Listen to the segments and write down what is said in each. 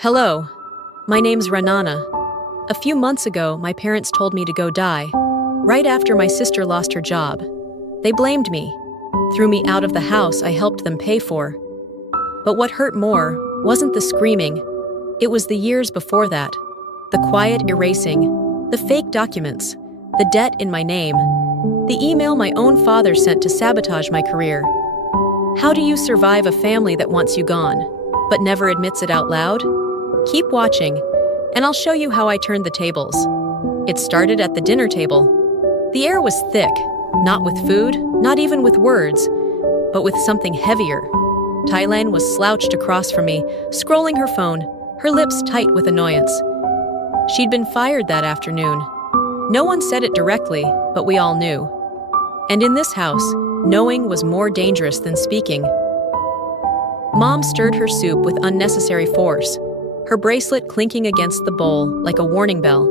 Hello, my name's Ranana. A few months ago, my parents told me to go die, right after my sister lost her job. They blamed me, threw me out of the house I helped them pay for. But what hurt more wasn't the screaming, it was the years before that. The quiet erasing, the fake documents, the debt in my name, the email my own father sent to sabotage my career. How do you survive a family that wants you gone, but never admits it out loud? Keep watching, and I'll show you how I turned the tables. It started at the dinner table. The air was thick, not with food, not even with words, but with something heavier. Thailand was slouched across from me, scrolling her phone, her lips tight with annoyance. She'd been fired that afternoon. No one said it directly, but we all knew. And in this house, knowing was more dangerous than speaking. Mom stirred her soup with unnecessary force, her bracelet clinking against the bowl like a warning bell.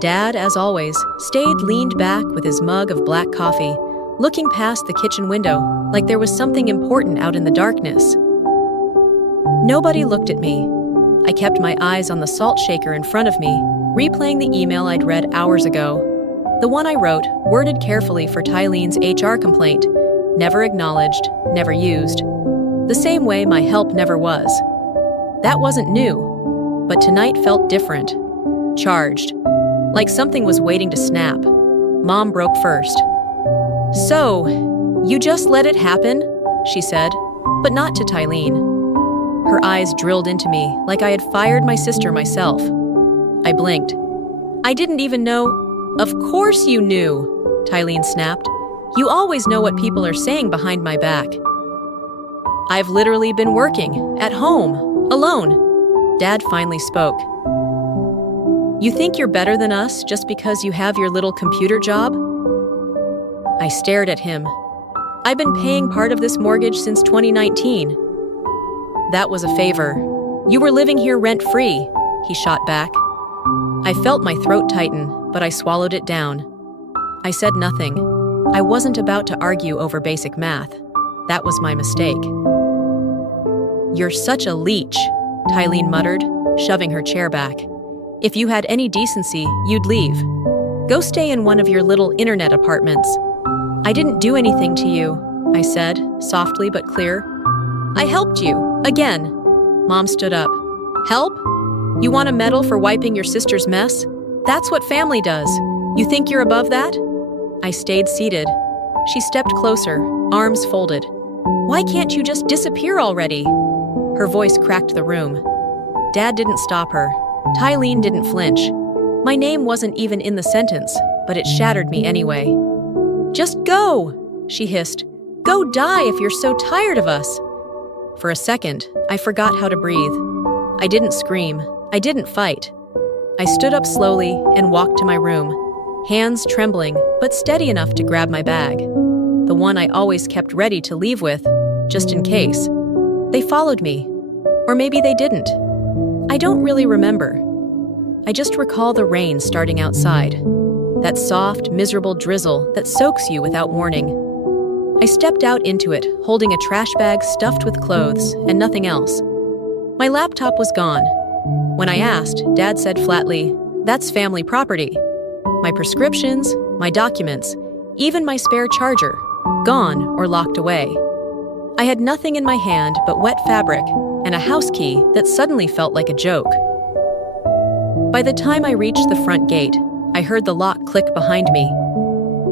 Dad, as always, stayed leaned back with his mug of black coffee, looking past the kitchen window like there was something important out in the darkness. Nobody looked at me. I kept my eyes on the salt shaker in front of me, replaying the email I'd read hours ago. The one I wrote, worded carefully for Tyleen's HR complaint, never acknowledged, never used. The same way my help never was. That wasn't new, but tonight felt different. Charged. Like something was waiting to snap. Mom broke first. "So, you just let it happen?" she said, but not to Tyleen. Her eyes drilled into me like I had fired my sister myself. I blinked. "I didn't even know." "Of course you knew," Tyleen snapped. "You always know what people are saying behind my back." "I've literally been working, at home, alone." Dad finally spoke. "You think you're better than us just because you have your little computer job?" I stared at him. "I've been paying part of this mortgage since 2019. "That was a favor. You were living here rent-free," he shot back. I felt my throat tighten, but I swallowed it down. I said nothing. I wasn't about to argue over basic math. That was my mistake. "You're such a leech," Tyleen muttered, shoving her chair back. "If you had any decency, you'd leave. Go stay in one of your little internet apartments." "I didn't do anything to you," I said, softly but clear. "I helped you, again." Mom stood up. "Help? You want a medal for wiping your sister's mess? That's what family does. You think you're above that?" I stayed seated. She stepped closer, arms folded. "Why can't you just disappear already?" Her voice cracked the room. Dad didn't stop her. Tyleen didn't flinch. My name wasn't even in the sentence, but it shattered me anyway. "Just go," she hissed. "Go die if you're so tired of us." For a second, I forgot how to breathe. I didn't scream. I didn't fight. I stood up slowly and walked to my room, hands trembling, but steady enough to grab my bag. The one I always kept ready to leave with, just in case. They followed me. Or maybe they didn't. I don't really remember. I just recall the rain starting outside. That soft, miserable drizzle that soaks you without warning. I stepped out into it, holding a trash bag stuffed with clothes and nothing else. My laptop was gone. When I asked, Dad said flatly, "That's family property." My prescriptions, my documents, even my spare charger, gone or locked away. I had nothing in my hand but wet fabric and a house key that suddenly felt like a joke. By the time I reached the front gate, I heard the lock click behind me.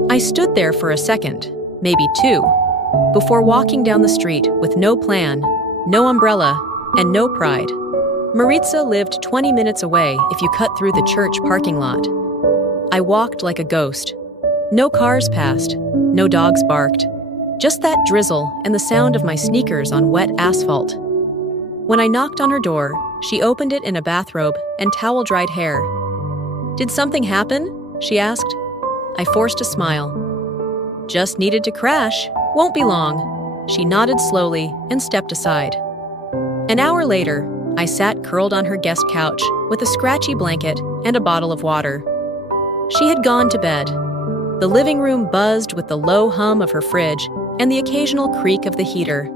I stood there for a second, maybe two, before walking down the street with no plan, no umbrella, and no pride. Maritza lived 20 minutes away if you cut through the church parking lot. I walked like a ghost. No cars passed, no dogs barked, just that drizzle and the sound of my sneakers on wet asphalt. When I knocked on her door, she opened it in a bathrobe and towel-dried hair. "Did something happen?" she asked. I forced a smile. "Just needed to crash. Won't be long." She nodded slowly and stepped aside. An hour later, I sat curled on her guest couch with a scratchy blanket and a bottle of water. She had gone to bed. The living room buzzed with the low hum of her fridge and the occasional creak of the heater.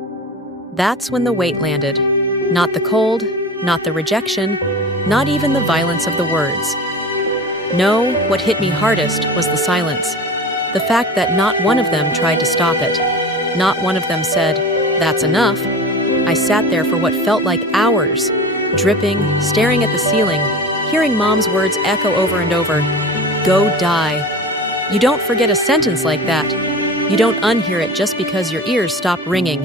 That's when the weight landed. Not the cold, not the rejection, not even the violence of the words. No, what hit me hardest was the silence. The fact that not one of them tried to stop it. Not one of them said, "That's enough." I sat there for what felt like hours, dripping, staring at the ceiling, hearing Mom's words echo over and over, "Go die." You don't forget a sentence like that. You don't unhear it just because your ears stop ringing.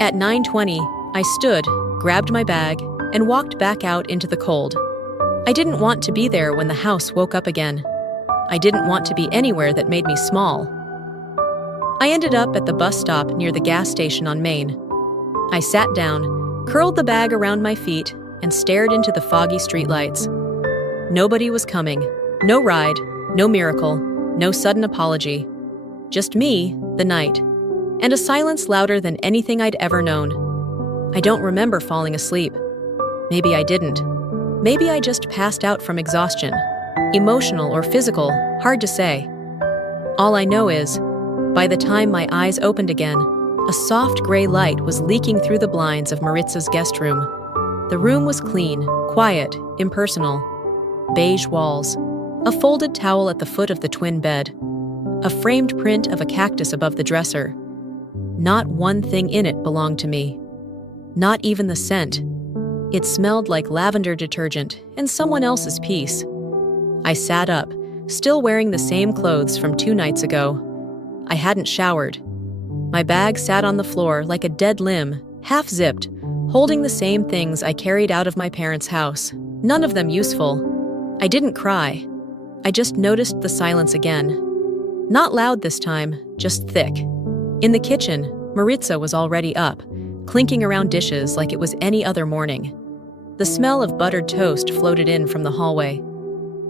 At 9:20, I stood, grabbed my bag, and walked back out into the cold. I didn't want to be there when the house woke up again. I didn't want to be anywhere that made me small. I ended up at the bus stop near the gas station on Main. I sat down, curled the bag around my feet, and stared into the foggy streetlights. Nobody was coming. No ride, no miracle, no sudden apology. Just me, the night, and a silence louder than anything I'd ever known. I don't remember falling asleep. Maybe I didn't. Maybe I just passed out from exhaustion. Emotional or physical, hard to say. All I know is, by the time my eyes opened again, a soft gray light was leaking through the blinds of Maritza's guest room. The room was clean, quiet, impersonal. Beige walls, a folded towel at the foot of the twin bed, a framed print of a cactus above the dresser. Not one thing in it belonged to me. Not even the scent. It smelled like lavender detergent and someone else's piece. I sat up, still wearing the same clothes from 2 nights ago. I hadn't showered. My bag sat on the floor like a dead limb, half-zipped, holding the same things I carried out of my parents' house, none of them useful. I didn't cry. I just noticed the silence again. Not loud this time, just thick. In the kitchen, Maritza was already up, clinking around dishes like it was any other morning. The smell of buttered toast floated in from the hallway.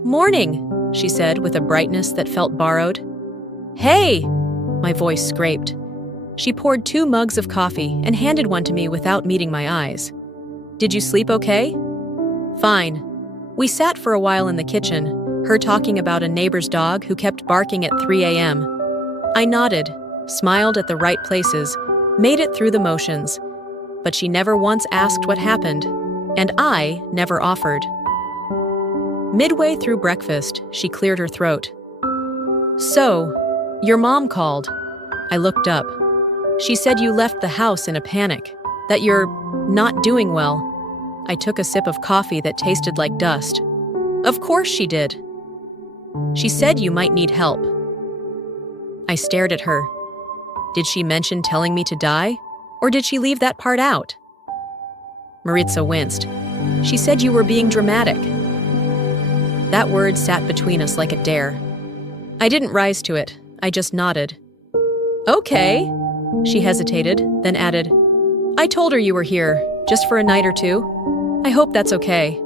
"Morning," she said with a brightness that felt borrowed. "Hey!" My voice scraped. She poured 2 mugs of coffee and handed one to me without meeting my eyes. "Did you sleep okay?" "Fine." We sat for a while in the kitchen, her talking about a neighbor's dog who kept barking at 3 a.m. I nodded, smiled at the right places, made it through the motions, but she never once asked what happened, and I never offered. Midway through breakfast, she cleared her throat. "So, your mom called." I looked up. "She said you left the house in a panic, that you're not doing well." I took a sip of coffee that tasted like dust. "Of course she did." "She said you might need help." I stared at her. Did she mention telling me to die? Or did she leave that part out? Maritza winced. "She said you were being dramatic." That word sat between us like a dare. I didn't rise to it. I just nodded. "Okay." She hesitated, then added, "I told her you were here, just for a night or 2. I hope that's okay."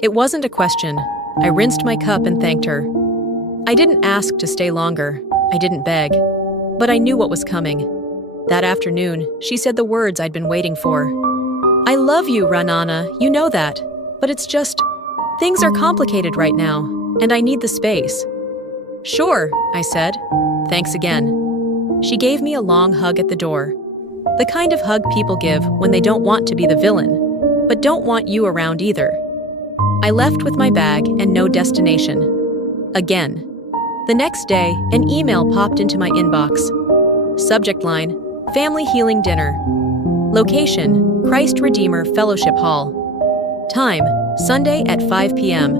It wasn't a question. I rinsed my cup and thanked her. I didn't ask to stay longer. I didn't beg. But I knew what was coming. That afternoon, she said the words I'd been waiting for. "I love you, Ranana, you know that. But it's just, things are complicated right now, and I need the space." "Sure," I said. "Thanks again." She gave me a long hug at the door. The kind of hug people give when they don't want to be the villain, but don't want you around either. I left with my bag and no destination. Again. The next day, an email popped into my inbox. Subject line, Family Healing Dinner. Location, Christ Redeemer Fellowship Hall. Time, Sunday at 5 p.m.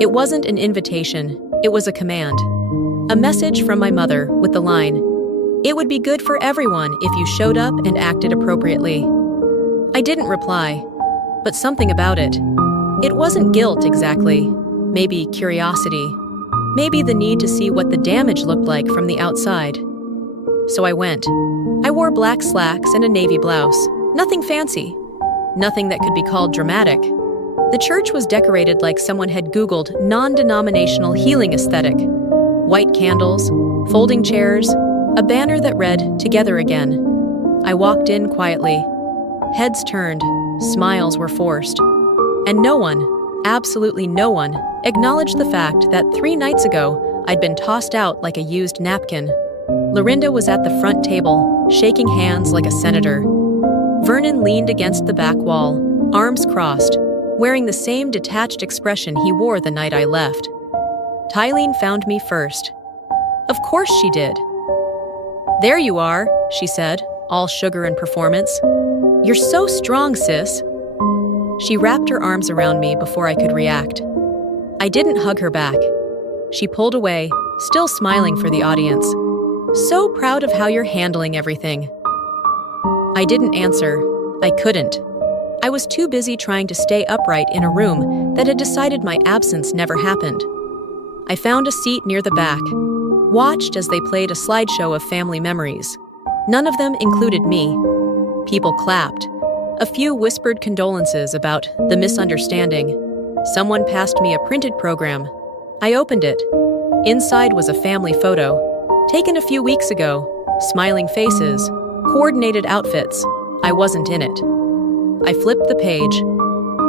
It wasn't an invitation, it was a command. A message from my mother with the line, "It would be good for everyone if you showed up and acted appropriately." I didn't reply, but something about it. It wasn't guilt exactly, maybe curiosity. Maybe the need to see what the damage looked like from the outside. So I went. I wore black slacks and a navy blouse. Nothing fancy. Nothing that could be called dramatic. The church was decorated like someone had Googled non-denominational healing aesthetic. White candles, folding chairs, a banner that read, "Together Again." I walked in quietly. Heads turned, smiles were forced. And no one, absolutely no one, acknowledged the fact that 3 nights ago, I'd been tossed out like a used napkin. Lorinda was at the front table, shaking hands like a senator. Vernon leaned against the back wall, arms crossed, wearing the same detached expression he wore the night I left. Tylene found me first. Of course she did. There you are, she said, all sugar and performance. You're so strong, sis. She wrapped her arms around me before I could react. I didn't hug her back. She pulled away, still smiling for the audience. So proud of how you're handling everything. I didn't answer. I couldn't. I was too busy trying to stay upright in a room that had decided my absence never happened. I found a seat near the back, watched as they played a slideshow of family memories. None of them included me. People clapped. A few whispered condolences about the misunderstanding. Someone passed me a printed program. I opened it. Inside was a family photo, taken a few weeks ago. Smiling faces, coordinated outfits. I wasn't in it. I flipped the page.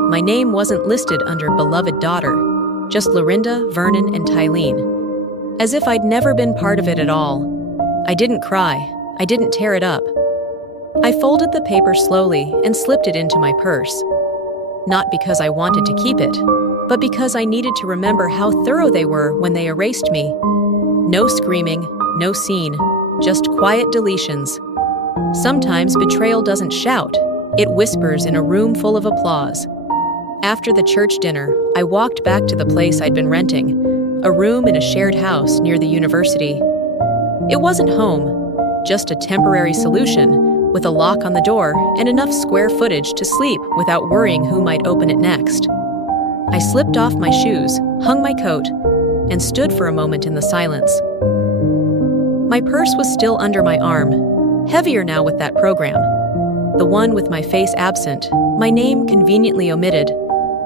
My name wasn't listed under beloved daughter, just Lorinda, Vernon, and Tylene. As if I'd never been part of it at all. I didn't cry. I didn't tear it up. I folded the paper slowly and slipped it into my purse. Not because I wanted to keep it, but because I needed to remember how thorough they were when they erased me. No screaming, no scene, just quiet deletions. Sometimes betrayal doesn't shout, it whispers in a room full of applause. After the church dinner, I walked back to the place I'd been renting, a room in a shared house near the university. It wasn't home, just a temporary solution, with a lock on the door and enough square footage to sleep without worrying who might open it next. I slipped off my shoes, hung my coat, and stood for a moment in the silence. My purse was still under my arm, heavier now with that program. The one with my face absent, my name conveniently omitted,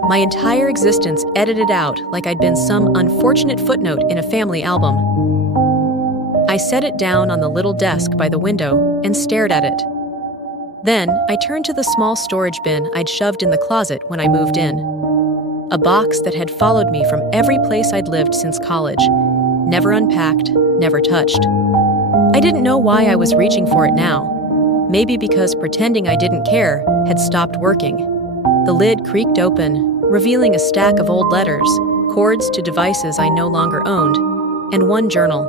my entire existence edited out like I'd been some unfortunate footnote in a family album. I set it down on the little desk by the window and stared at it. Then, I turned to the small storage bin I'd shoved in the closet when I moved in. A box that had followed me from every place I'd lived since college. Never unpacked, never touched. I didn't know why I was reaching for it now. Maybe because pretending I didn't care had stopped working. The lid creaked open, revealing a stack of old letters, cords to devices I no longer owned, and one journal.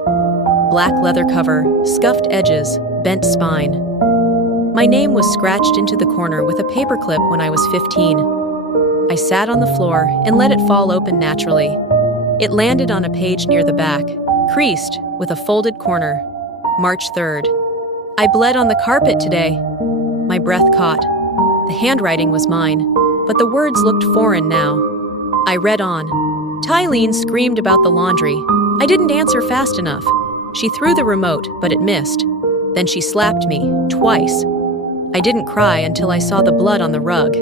Black leather cover, scuffed edges, bent spine. My name was scratched into the corner with a paperclip when I was 15. I sat on the floor and let it fall open naturally. It landed on a page near the back, creased with a folded corner. March 3rd. I bled on the carpet today. My breath caught. The handwriting was mine, but the words looked foreign now. I read on. Tylene screamed about the laundry. I didn't answer fast enough. She threw the remote, but it missed. Then she slapped me, twice. I didn't cry until I saw the blood on the rug.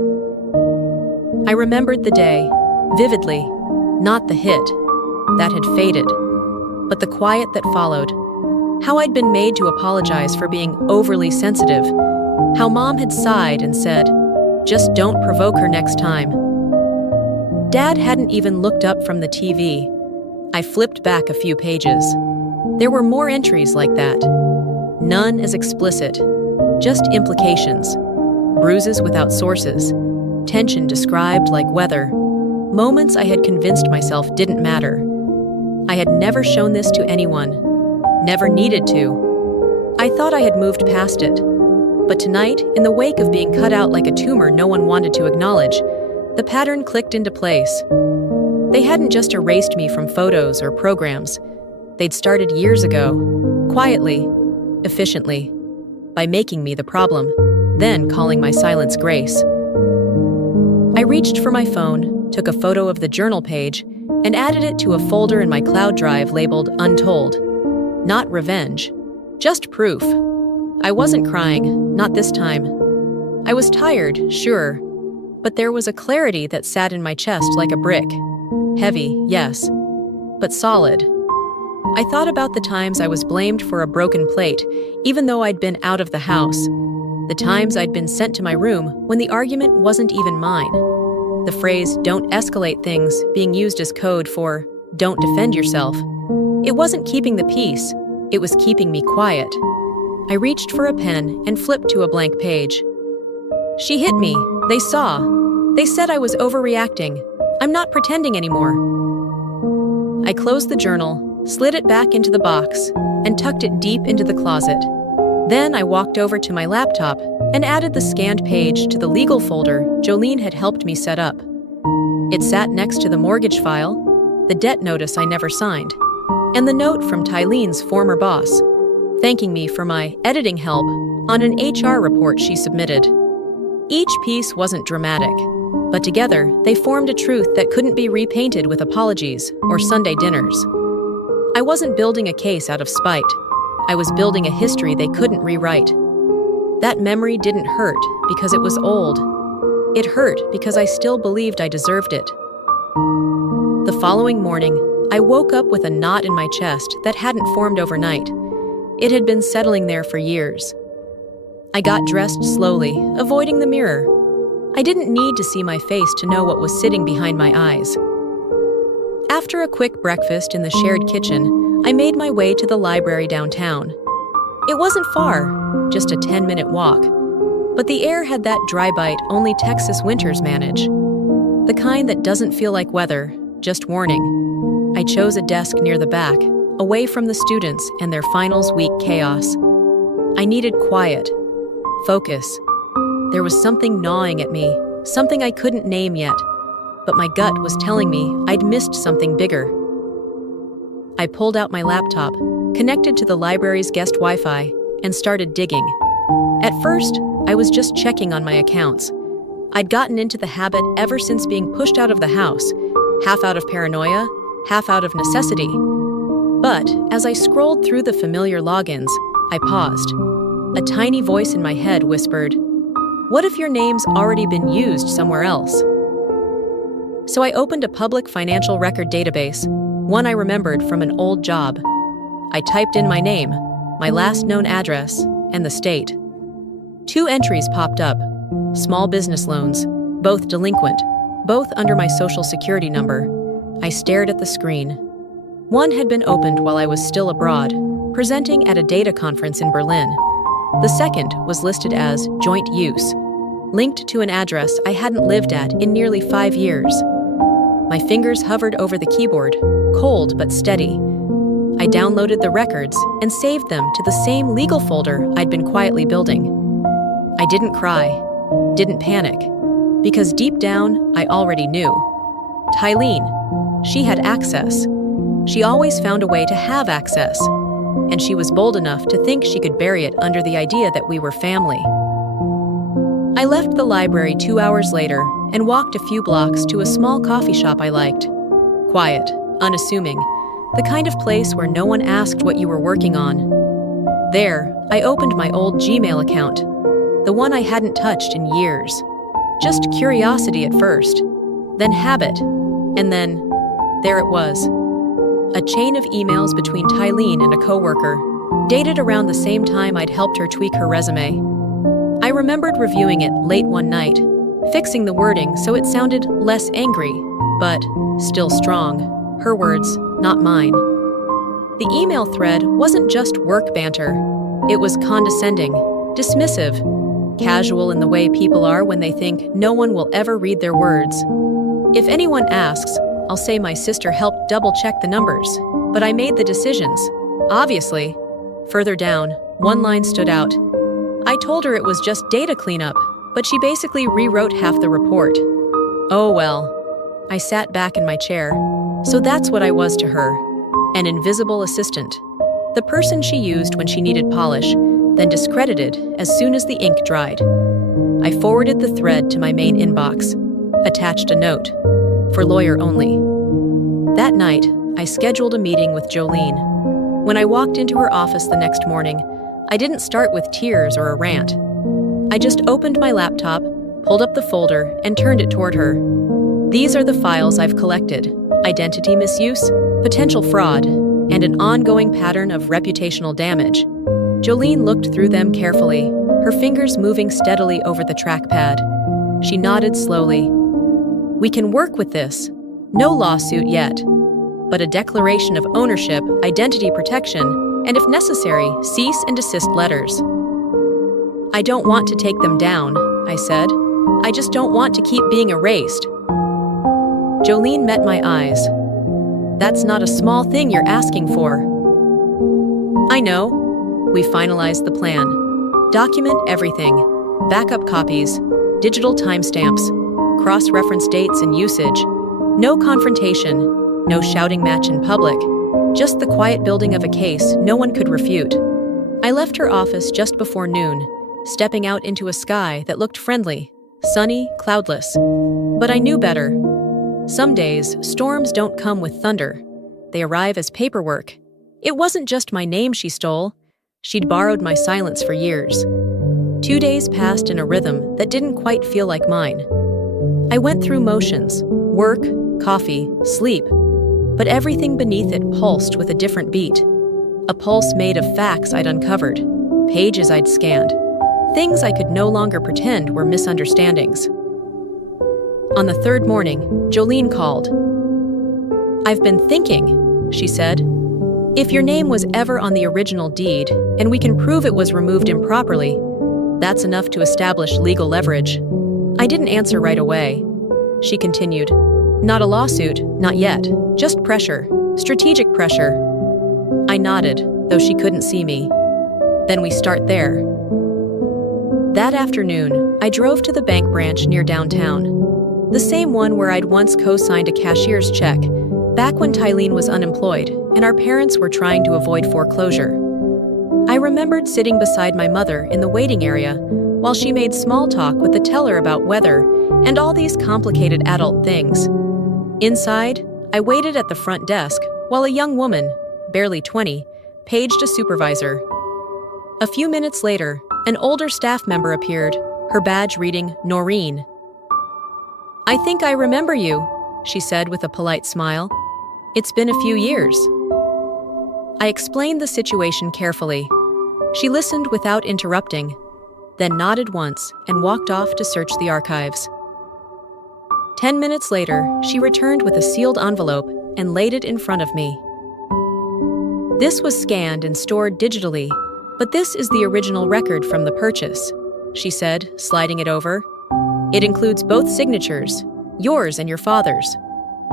I remembered the day, vividly, not the hit. That had faded. But the quiet that followed. How I'd been made to apologize for being overly sensitive. How Mom had sighed and said, "Just don't provoke her next time." Dad hadn't even looked up from the TV. I flipped back a few pages. There were more entries like that. None as explicit. Just implications. Bruises without sources. Tension described like weather. Moments I had convinced myself didn't matter. I had never shown this to anyone. Never needed to. I thought I had moved past it. But tonight, in the wake of being cut out like a tumor no one wanted to acknowledge, the pattern clicked into place. They hadn't just erased me from photos or programs. They'd started years ago, quietly, efficiently, by making me the problem, then calling my silence grace. I reached for my phone, took a photo of the journal page, and added it to a folder in my cloud drive labeled Untold. Not revenge, just proof. I wasn't crying, not this time. I was tired, sure, but there was a clarity that sat in my chest like a brick. Heavy, yes, but solid. I thought about the times I was blamed for a broken plate, even though I'd been out of the house. The times I'd been sent to my room when the argument wasn't even mine. The phrase, "don't escalate things," being used as code for, "don't defend yourself." It wasn't keeping the peace, it was keeping me quiet. I reached for a pen and flipped to a blank page. She hit me. They saw. They said I was overreacting. I'm not pretending anymore. I closed the journal, slid it back into the box, and tucked it deep into the closet. Then I walked over to my laptop and added the scanned page to the legal folder Jolene had helped me set up. It sat next to the mortgage file, the debt notice I never signed, and the note from Tyleen's former boss, thanking me for my editing help on an HR report she submitted. Each piece wasn't dramatic, but together they formed a truth that couldn't be repainted with apologies or Sunday dinners. I wasn't building a case out of spite. I was building a history they couldn't rewrite. That memory didn't hurt because it was old. It hurt because I still believed I deserved it. The following morning, I woke up with a knot in my chest that hadn't formed overnight. It had been settling there for years. I got dressed slowly, avoiding the mirror. I didn't need to see my face to know what was sitting behind my eyes. After a quick breakfast in the shared kitchen, I made my way to the library downtown. It wasn't far, just a 10-minute walk, but the air had that dry bite only Texas winters manage. The kind that doesn't feel like weather, just warning. I chose a desk near the back, away from the students and their finals week chaos. I needed quiet, focus. There was something gnawing at me, something I couldn't name yet, but my gut was telling me I'd missed something bigger. I pulled out my laptop, connected to the library's guest Wi-Fi, and started digging. At first, I was just checking on my accounts. I'd gotten into the habit ever since being pushed out of the house, half out of paranoia, half out of necessity. But as I scrolled through the familiar logins, I paused. A tiny voice in my head whispered, "What if your name's already been used somewhere else?" So I opened a public financial record database, one I remembered from an old job. I typed in my name, my last known address, and the state. 2 entries popped up, small business loans, both delinquent, both under my social security number. I stared at the screen. One had been opened while I was still abroad, presenting at a data conference in Berlin. The second was listed as joint use, linked to an address I hadn't lived at in nearly 5 years. My fingers hovered over the keyboard, cold but steady. I downloaded the records and saved them to the same legal folder I'd been quietly building. I didn't cry, didn't panic, because deep down, I already knew. Tyleen, she had access. She always found a way to have access, and she was bold enough to think she could bury it under the idea that we were family. I left the library 2 hours later and walked a few blocks to a small coffee shop I liked. Quiet, unassuming, the kind of place where no one asked what you were working on. There, I opened my old Gmail account, the one I hadn't touched in years. Just curiosity at first, then habit, and then there it was. A chain of emails between Tyleen and a coworker, dated around the same time I'd helped her tweak her resume. I remembered reviewing it late one night, fixing the wording so it sounded less angry, but still strong. Her words, not mine. The email thread wasn't just work banter. It was condescending, dismissive, casual in the way people are when they think no one will ever read their words. If anyone asks, I'll say my sister helped double-check the numbers, but I made the decisions, obviously. Further down, one line stood out. I told her it was just data cleanup, but she basically rewrote half the report. Oh well. I sat back in my chair. So that's what I was to her. An invisible assistant. The person she used when she needed polish, then discredited as soon as the ink dried. I forwarded the thread to my main inbox, attached a note, for lawyer only. That night, I scheduled a meeting with Jolene. When I walked into her office the next morning, I didn't start with tears or a rant. I just opened my laptop, pulled up the folder, and turned it toward her. These are the files I've collected: identity misuse, potential fraud, and an ongoing pattern of reputational damage. Jolene looked through them carefully, her fingers moving steadily over the trackpad. She nodded slowly. We can work with this. No lawsuit yet, but a declaration of ownership, identity protection, and if necessary, cease and desist letters. I don't want to take them down, I said. I just don't want to keep being erased. Jolene met my eyes. That's not a small thing you're asking for. I know. We finalized the plan. Document everything. Backup copies, digital timestamps, cross-reference dates and usage. No confrontation, no shouting match in public. Just the quiet building of a case no one could refute. I left her office just before noon, stepping out into a sky that looked friendly, sunny, cloudless. But I knew better. Some days, storms don't come with thunder. They arrive as paperwork. It wasn't just my name she stole. She'd borrowed my silence for years. 2 days passed in a rhythm that didn't quite feel like mine. I went through motions, work, coffee, sleep, but everything beneath it pulsed with a different beat. A pulse made of facts I'd uncovered, pages I'd scanned, things I could no longer pretend were misunderstandings. On the third morning, Jolene called. "I've been thinking," she said. "If your name was ever on the original deed, and we can prove it was removed improperly, that's enough to establish legal leverage." I didn't answer right away. She continued, "Not a lawsuit, not yet, just pressure, strategic pressure." I nodded, though she couldn't see me. "Then we start there." That afternoon, I drove to the bank branch near downtown. The same one where I'd once co-signed a cashier's check, back when Tylene was unemployed and our parents were trying to avoid foreclosure. I remembered sitting beside my mother in the waiting area while she made small talk with the teller about weather and all these complicated adult things. Inside, I waited at the front desk while a young woman, barely 20, paged a supervisor. A few minutes later, an older staff member appeared, her badge reading Noreen. "I think I remember you," she said with a polite smile. "It's been a few years." I explained the situation carefully. She listened without interrupting, then nodded once and walked off to search the archives. 10 minutes later, she returned with a sealed envelope and laid it in front of me. "This was scanned and stored digitally, but this is the original record from the purchase," she said, sliding it over. "It includes both signatures, yours and your father's."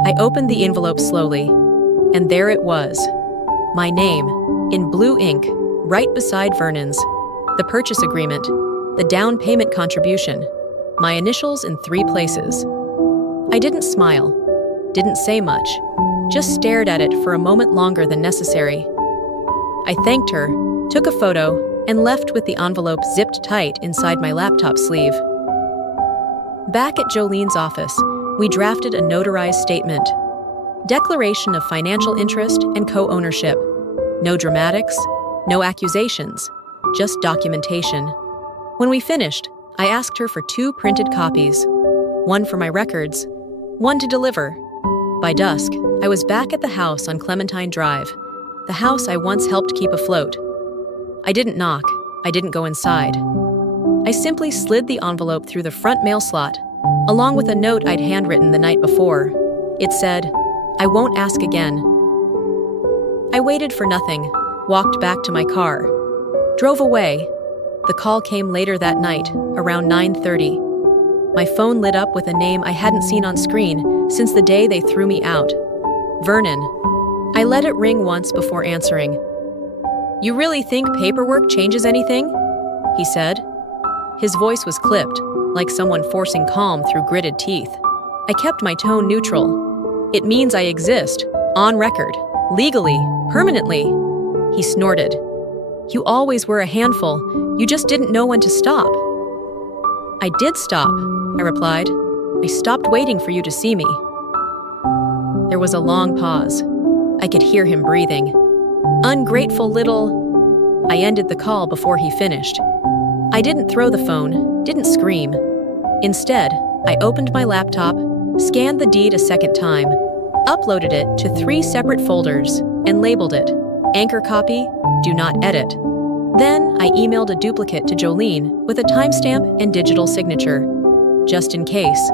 I opened the envelope slowly, and there it was. My name, in blue ink, right beside Vernon's. The purchase agreement, the down payment contribution, my initials in 3 places. I didn't smile, didn't say much, just stared at it for a moment longer than necessary. I thanked her, took a photo, and left with the envelope zipped tight inside my laptop sleeve. Back at Jolene's office, we drafted a notarized statement. Declaration of financial interest and co-ownership. No dramatics, no accusations, just documentation. When we finished, I asked her for 2 printed copies, one for my records, one to deliver. By dusk, I was back at the house on Clementine Drive, the house I once helped keep afloat. I didn't knock, I didn't go inside. I simply slid the envelope through the front mail slot, along with a note I'd handwritten the night before. It said, "I won't ask again." I waited for nothing, walked back to my car, drove away. The call came later that night, around 9:30. My phone lit up with a name I hadn't seen on screen since the day they threw me out. Vernon. I let it ring once before answering. "You really think paperwork changes anything?" he said. His voice was clipped, like someone forcing calm through gritted teeth. I kept my tone neutral. "It means I exist, on record, legally, permanently." He snorted. "You always were a handful, you just didn't know when to stop." "I did stop," I replied. "I stopped waiting for you to see me." There was a long pause. I could hear him breathing. "Ungrateful little..." I ended the call before he finished. I didn't throw the phone, didn't scream. Instead, I opened my laptop, scanned the deed a second time, uploaded it to 3 separate folders, and labeled it, "Anchor copy, do not edit." Then I emailed a duplicate to Jolene with a timestamp and digital signature, just in case,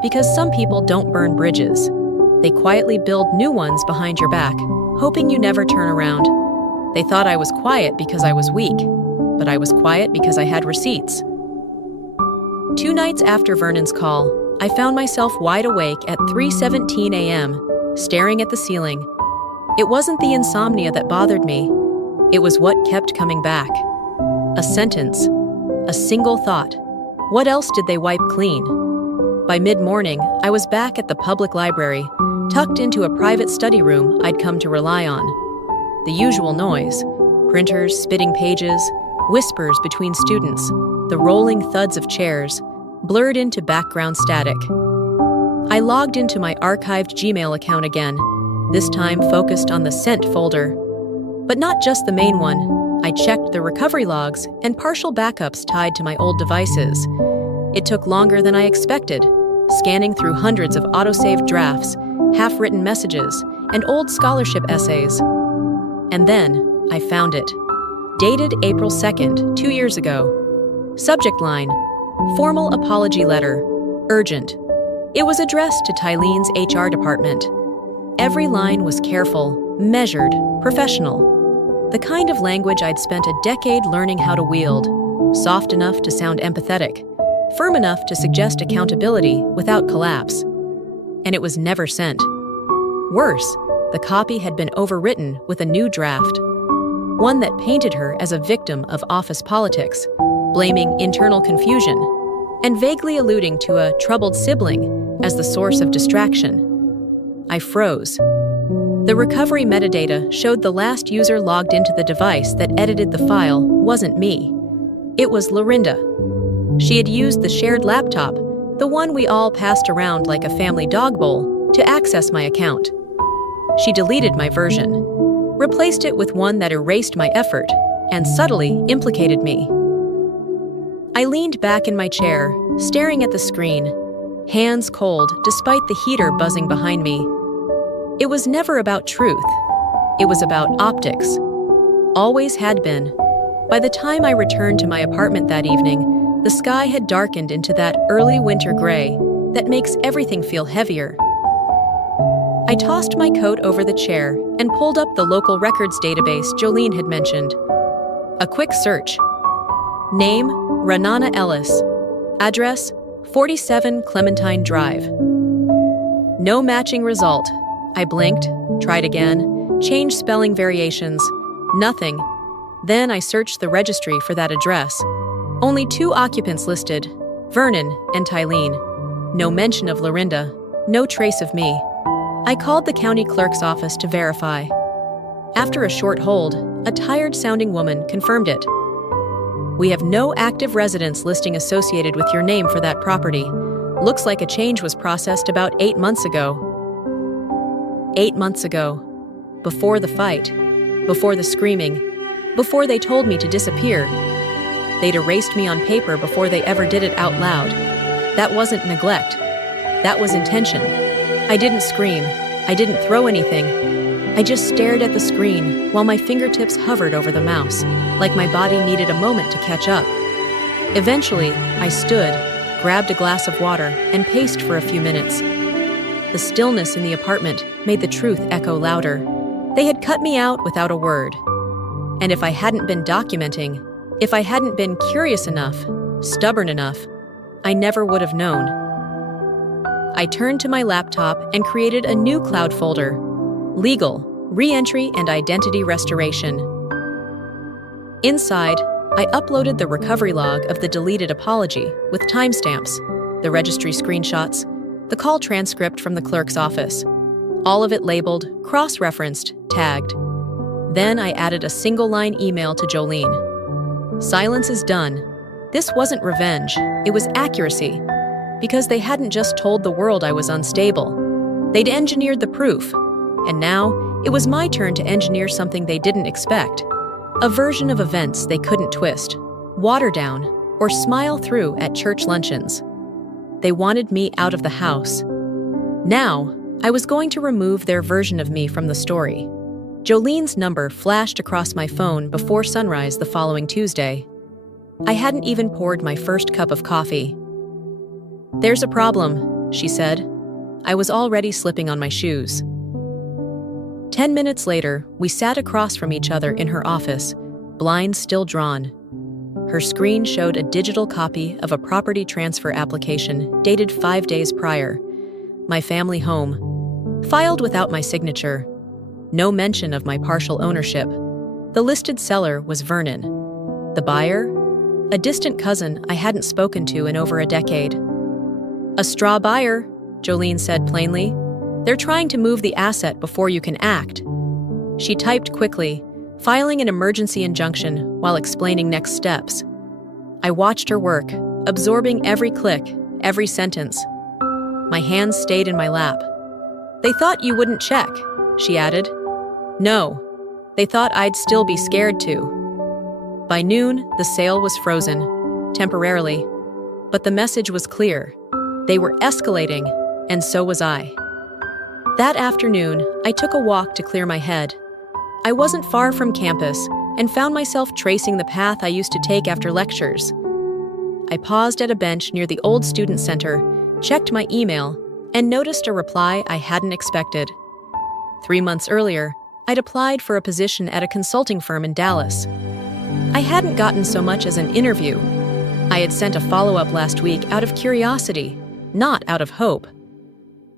because some people don't burn bridges. They quietly build new ones behind your back, hoping you never turn around. They thought I was quiet because I was weak, but I was quiet because I had receipts. 2 nights after Vernon's call, I found myself wide awake at 3:17 a.m., staring at the ceiling. It wasn't the insomnia that bothered me. It was what kept coming back. A sentence. A single thought. What else did they wipe clean? By mid-morning, I was back at the public library, tucked into a private study room I'd come to rely on. The usual noise. Printers spitting pages, whispers between students, the rolling thuds of chairs, blurred into background static. I logged into my archived Gmail account again, this time focused on the sent folder. But not just the main one. I checked the recovery logs and partial backups tied to my old devices. It took longer than I expected, scanning through hundreds of autosaved drafts, half-written messages, and old scholarship essays. And then I found it. Dated April 2nd, 2 years ago. Subject line, formal apology letter, urgent. It was addressed to Tylene's HR department. Every line was careful, measured, professional. The kind of language I'd spent a decade learning how to wield. Soft enough to sound empathetic, firm enough to suggest accountability without collapse. And it was never sent. Worse, the copy had been overwritten with a new draft. One that painted her as a victim of office politics, blaming internal confusion, and vaguely alluding to a troubled sibling as the source of distraction. I froze. The recovery metadata showed the last user logged into the device that edited the file wasn't me. It was Lorinda. She had used the shared laptop, the one we all passed around like a family dog bowl, to access my account. She deleted my version, replaced it with one that erased my effort, and subtly implicated me. I leaned back in my chair, staring at the screen, hands cold despite the heater buzzing behind me. It was never about truth. It was about optics. Always had been. By the time I returned to my apartment that evening, the sky had darkened into that early winter gray that makes everything feel heavier. I tossed my coat over the chair and pulled up the local records database Jolene had mentioned. A quick search. Name, Renana Ellis. Address, 47 Clementine Drive. No matching result. I blinked, tried again, changed spelling variations. Nothing. Then I searched the registry for that address. Only 2 occupants listed, Vernon and Tylene. No mention of Lorinda, no trace of me. I called the county clerk's office to verify. After a short hold, a tired-sounding woman confirmed it. We have no active residence listing associated with your name for that property. Looks like a change was processed about 8 months ago. 8 months ago. Before the fight. Before the screaming. Before they told me to disappear. They'd erased me on paper before they ever did it out loud. That wasn't neglect. That was intention. I didn't scream. I didn't throw anything. I just stared at the screen while my fingertips hovered over the mouse, like my body needed a moment to catch up. Eventually, I stood, grabbed a glass of water, and paced for a few minutes. The stillness in the apartment made the truth echo louder. They had cut me out without a word. And if I hadn't been documenting, if I hadn't been curious enough, stubborn enough, I never would have known. I turned to my laptop and created a new cloud folder. Legal, Reentry and Identity Restoration. Inside, I uploaded the recovery log of the deleted apology with timestamps, the registry screenshots, the call transcript from the clerk's office. All of it labeled, cross-referenced, tagged. Then I added a single-line email to Jolene. Silence is done. This wasn't revenge, it was accuracy. Because they hadn't just told the world I was unstable. They'd engineered the proof. And now, it was my turn to engineer something they didn't expect. A version of events they couldn't twist, water down, or smile through at church luncheons. They wanted me out of the house. Now, I was going to remove their version of me from the story. Jolene's number flashed across my phone before sunrise the following Tuesday. I hadn't even poured my first cup of coffee. "There's a problem," she said. I was already slipping on my shoes. 10 minutes later, we sat across from each other in her office, blinds still drawn. Her screen showed a digital copy of a property transfer application dated 5 days prior. My family home. Filed without my signature. No mention of my partial ownership. The listed seller was Vernon. The buyer? A distant cousin I hadn't spoken to in over a decade. A straw buyer, Jolene said plainly. They're trying to move the asset before you can act. She typed quickly, filing an emergency injunction while explaining next steps. I watched her work, absorbing every click, every sentence. My hands stayed in my lap. They thought you wouldn't check, she added. No, they thought I'd still be scared to. By noon, the sale was frozen, temporarily. But the message was clear. They were escalating, and so was I. That afternoon, I took a walk to clear my head. I wasn't far from campus and found myself tracing the path I used to take after lectures. I paused at a bench near the old student center, checked my email, and noticed a reply I hadn't expected. 3 months earlier, I'd applied for a position at a consulting firm in Dallas. I hadn't gotten so much as an interview. I had sent a follow-up last week out of curiosity, not out of hope.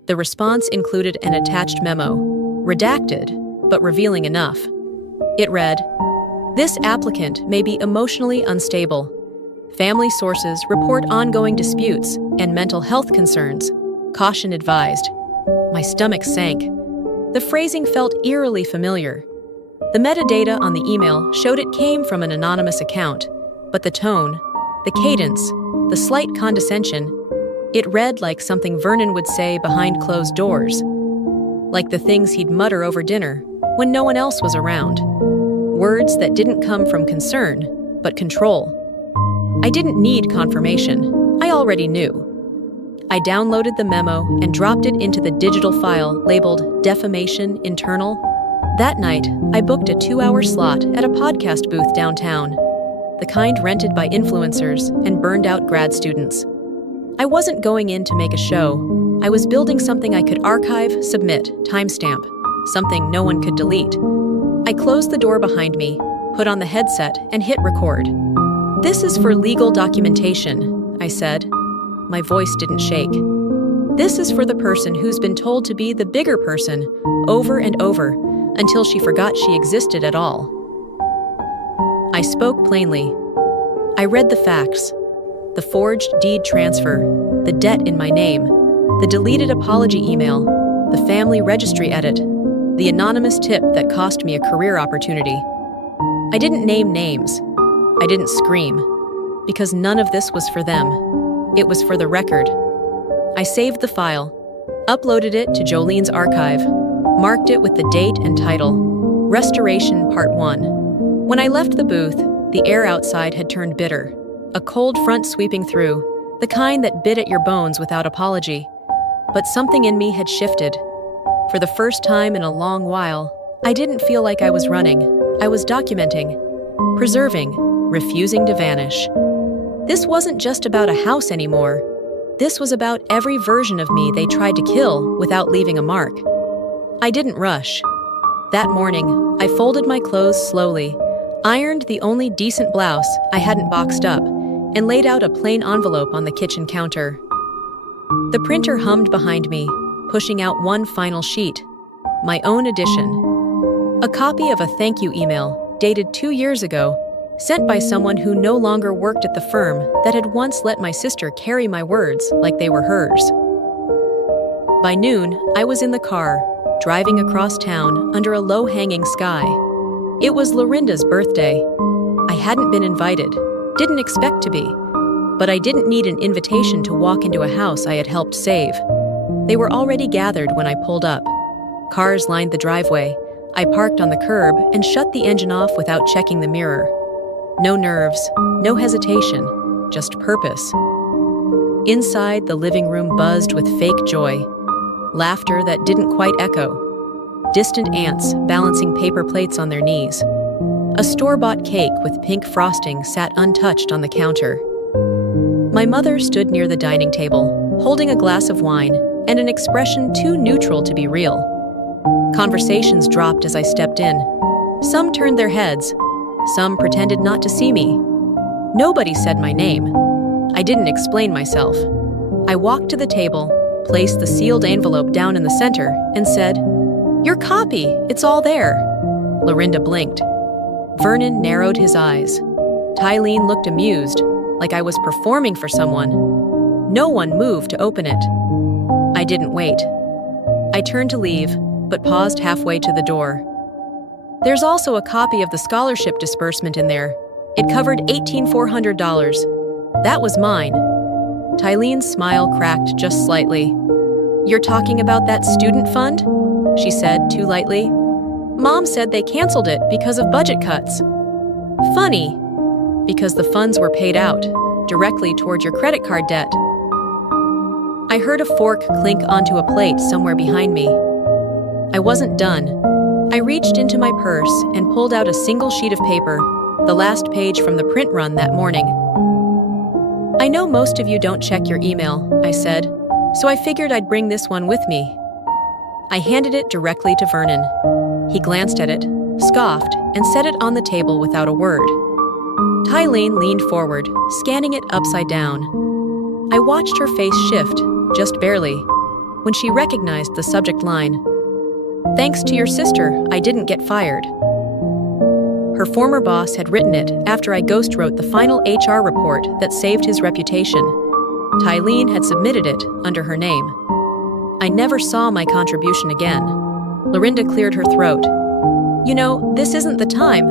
The response included an attached memo, redacted, but revealing enough. It read, "This applicant may be emotionally unstable. Family sources report ongoing disputes and mental health concerns. Caution advised." My stomach sank. The phrasing felt eerily familiar. The metadata on the email showed it came from an anonymous account, but the tone, the cadence, the slight condescension, it read like something Vernon would say behind closed doors, like the things he'd mutter over dinner when no one else was around. Words that didn't come from concern, but control. I didn't need confirmation. I already knew. I downloaded the memo and dropped it into the digital file labeled Defamation Internal. That night, I booked a 2-hour slot at a podcast booth downtown, the kind rented by influencers and burned-out grad students. I wasn't going in to make a show. I was building something I could archive, submit, timestamp, something no one could delete. I closed the door behind me, put on the headset, and hit record. "This is for legal documentation," I said. My voice didn't shake. "This is for the person who's been told to be the bigger person over and over until she forgot she existed at all." I spoke plainly. I read the facts. The forged deed transfer, the debt in my name, the deleted apology email, the family registry edit, the anonymous tip that cost me a career opportunity. I didn't name names. I didn't scream, because none of this was for them. It was for the record. I saved the file, uploaded it to Jolene's archive, marked it with the date and title, Restoration Part 1. When I left the booth, the air outside had turned bitter, a cold front sweeping through, the kind that bit at your bones without apology. But something in me had shifted. For the first time in a long while, I didn't feel like I was running. I was documenting, preserving, refusing to vanish. This wasn't just about a house anymore. This was about every version of me they tried to kill without leaving a mark. I didn't rush. That morning, I folded my clothes slowly, ironed the only decent blouse I hadn't boxed up, and laid out a plain envelope on the kitchen counter. The printer hummed behind me, pushing out one final sheet, my own edition. A copy of a thank you email, dated 2 years ago, sent by someone who no longer worked at the firm that had once let my sister carry my words like they were hers. By noon, I was in the car, driving across town under a low-hanging sky. It was Lorinda's birthday. I hadn't been invited, didn't expect to be, but I didn't need an invitation to walk into a house I had helped save. They were already gathered when I pulled up. Cars lined the driveway. I parked on the curb and shut the engine off without checking the mirror. No nerves, no hesitation, just purpose. Inside, the living room buzzed with fake joy, laughter that didn't quite echo. Distant aunts balancing paper plates on their knees. A store-bought cake with pink frosting sat untouched on the counter. My mother stood near the dining table, holding a glass of wine and an expression too neutral to be real. Conversations dropped as I stepped in. Some turned their heads. Some pretended not to see me. Nobody said my name. I didn't explain myself. I walked to the table, placed the sealed envelope down in the center, and said, "Your copy, it's all there." Lorinda blinked. Vernon narrowed his eyes. Tylene looked amused, like I was performing for someone. No one moved to open it. I didn't wait. I turned to leave, but paused halfway to the door. "There's also a copy of the scholarship disbursement in there. It covered $18,400. That was mine." Tylene's smile cracked just slightly. "You're talking about that student fund?" she said too lightly. "Mom said they canceled it because of budget cuts." "Funny, because the funds were paid out, directly toward your credit card debt." I heard a fork clink onto a plate somewhere behind me. I wasn't done. I reached into my purse and pulled out a single sheet of paper, the last page from the print run that morning. "I know most of you don't check your email," I said, "so I figured I'd bring this one with me." I handed it directly to Vernon. He glanced at it, scoffed, and set it on the table without a word. Tylene leaned forward, scanning it upside down. I watched her face shift, just barely, when she recognized the subject line. "Thanks to your sister, I didn't get fired." Her former boss had written it after I ghost wrote the final HR report that saved his reputation. Tylene had submitted it under her name. I never saw my contribution again. Lorinda cleared her throat. "You know, this isn't the time."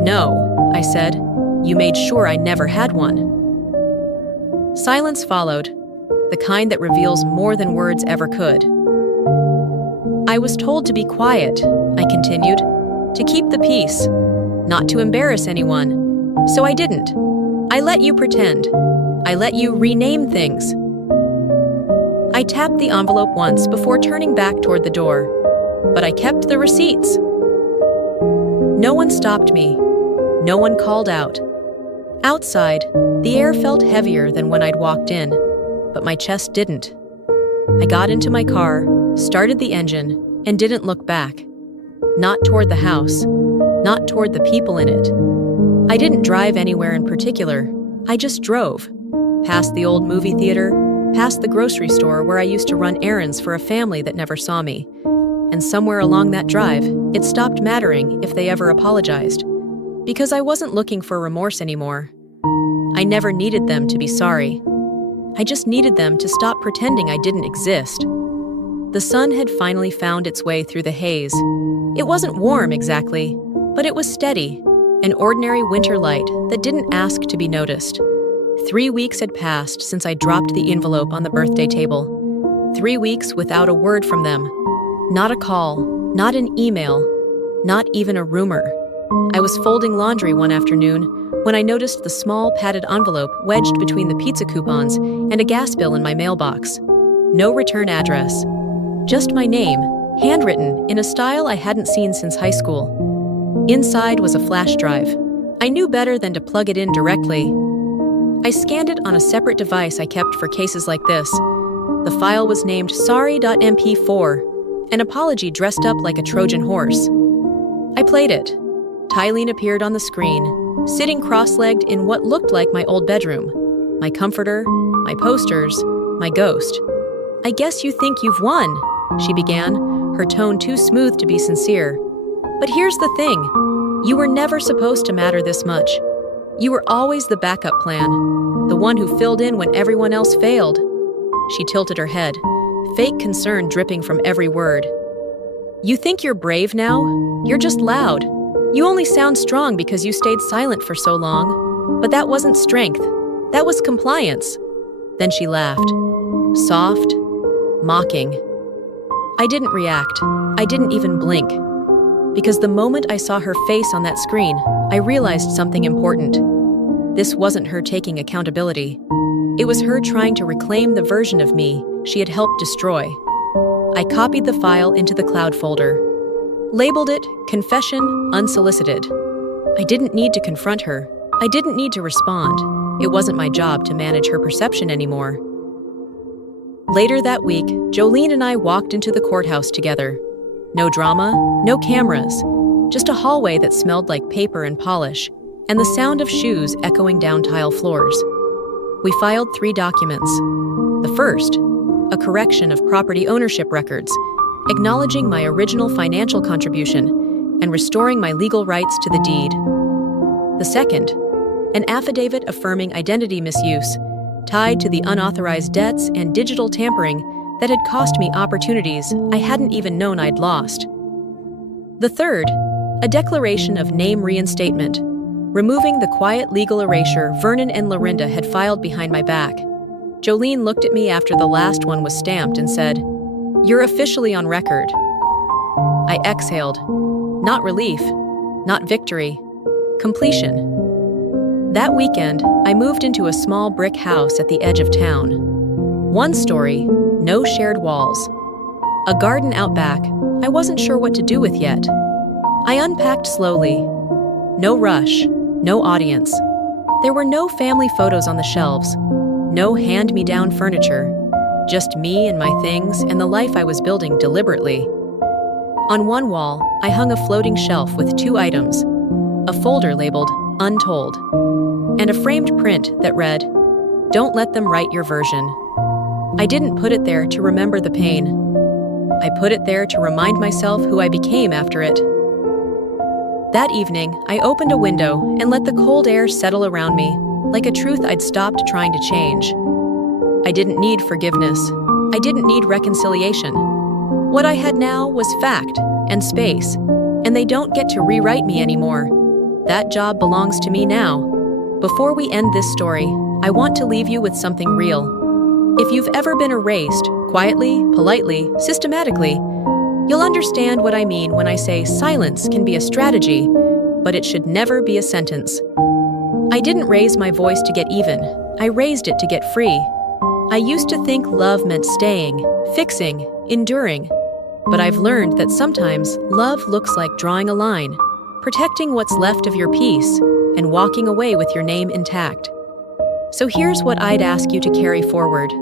"No," I said. "You made sure I never had one." Silence followed, the kind that reveals more than words ever could. "I was told to be quiet," I continued, "to keep the peace, not to embarrass anyone. So I didn't. I let you pretend. I let you rename things." I tapped the envelope once before turning back toward the door, but I kept the receipts. No one stopped me. No one called out. Outside, the air felt heavier than when I'd walked in, but my chest didn't. I got into my car, started the engine, and didn't look back. Not toward the house, not toward the people in it. I didn't drive anywhere in particular. I just drove. Past the old movie theater, past the grocery store where I used to run errands for a family that never saw me. And somewhere along that drive, it stopped mattering if they ever apologized. Because I wasn't looking for remorse anymore. I never needed them to be sorry. I just needed them to stop pretending I didn't exist. The sun had finally found its way through the haze. It wasn't warm exactly, but it was steady, an ordinary winter light that didn't ask to be noticed. 3 weeks had passed since I dropped the envelope on the birthday table. 3 weeks without a word from them. Not a call, not an email, not even a rumor. I was folding laundry one afternoon when I noticed the small padded envelope wedged between the pizza coupons and a gas bill in my mailbox. No return address. Just my name, handwritten in a style I hadn't seen since high school. Inside was a flash drive. I knew better than to plug it in directly. I scanned it on a separate device I kept for cases like this. The file was named sorry.mp4, an apology dressed up like a Trojan horse. I played it. Tylene appeared on the screen, sitting cross-legged in what looked like my old bedroom. My comforter, my posters, my ghost. "I guess you think you've won," she began, her tone too smooth to be sincere. "But here's the thing. You were never supposed to matter this much. You were always the backup plan, the one who filled in when everyone else failed." She tilted her head, fake concern dripping from every word. "You think you're brave now? You're just loud. You only sound strong because you stayed silent for so long. But that wasn't strength. That was compliance." Then she laughed. Soft, mocking. I didn't react. I didn't even blink. Because the moment I saw her face on that screen, I realized something important. This wasn't her taking accountability. It was her trying to reclaim the version of me she had helped destroy. I copied the file into the cloud folder. Labeled it Confession Unsolicited. I didn't need to confront her. I didn't need to respond. It wasn't my job to manage her perception anymore. Later that week, Jolene and I walked into the courthouse together. No drama, no cameras, just a hallway that smelled like paper and polish, and the sound of shoes echoing down tile floors. We filed 3 documents. The first, a correction of property ownership records, acknowledging my original financial contribution and restoring my legal rights to the deed. The second, an affidavit affirming identity misuse, tied to the unauthorized debts and digital tampering that had cost me opportunities I hadn't even known I'd lost. The third, a declaration of name reinstatement, removing the quiet legal erasure Vernon and Lorinda had filed behind my back. Jolene looked at me after the last one was stamped and said, "You're officially on record." I exhaled. Not relief, not victory, completion. That weekend, I moved into a small brick house at the edge of town. 1 story, no shared walls. A garden out back I wasn't sure what to do with yet. I unpacked slowly. No rush, no audience. There were no family photos on the shelves, no hand-me-down furniture, just me and my things and the life I was building deliberately. On one wall, I hung a floating shelf with 2 items, a folder labeled Untold, and a framed print that read, "Don't let them write your version." I didn't put it there to remember the pain. I put it there to remind myself who I became after it. That evening, I opened a window and let the cold air settle around me, like a truth I'd stopped trying to change. I didn't need forgiveness. I didn't need reconciliation. What I had now was fact and space, and they don't get to rewrite me anymore. That job belongs to me now. Before we end this story, I want to leave you with something real. If you've ever been erased, quietly, politely, systematically, you'll understand what I mean when I say silence can be a strategy, but it should never be a sentence. I didn't raise my voice to get even. I raised it to get free. I used to think love meant staying, fixing, enduring. But I've learned that sometimes love looks like drawing a line, protecting what's left of your peace, and walking away with your name intact. So here's what I'd ask you to carry forward.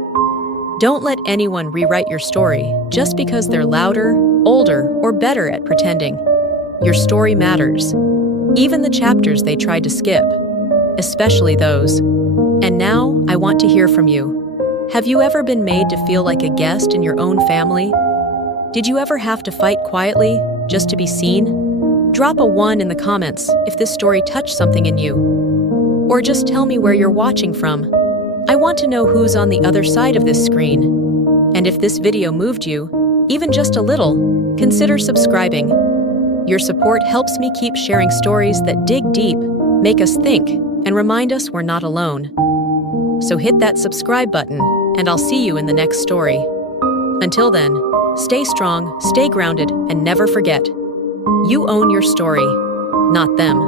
Don't let anyone rewrite your story just because they're louder, older, or better at pretending. Your story matters, even the chapters they tried to skip, especially those. And now I want to hear from you. Have you ever been made to feel like a guest in your own family? Did you ever have to fight quietly just to be seen? Drop a 1 in the comments if this story touched something in you. Or just tell me where you're watching from. I want to know who's on the other side of this screen. And if this video moved you, even just a little, consider subscribing. Your support helps me keep sharing stories that dig deep, make us think, and remind us we're not alone. So hit that subscribe button, and I'll see you in the next story. Until then, stay strong, stay grounded, and never forget, you own your story, not them.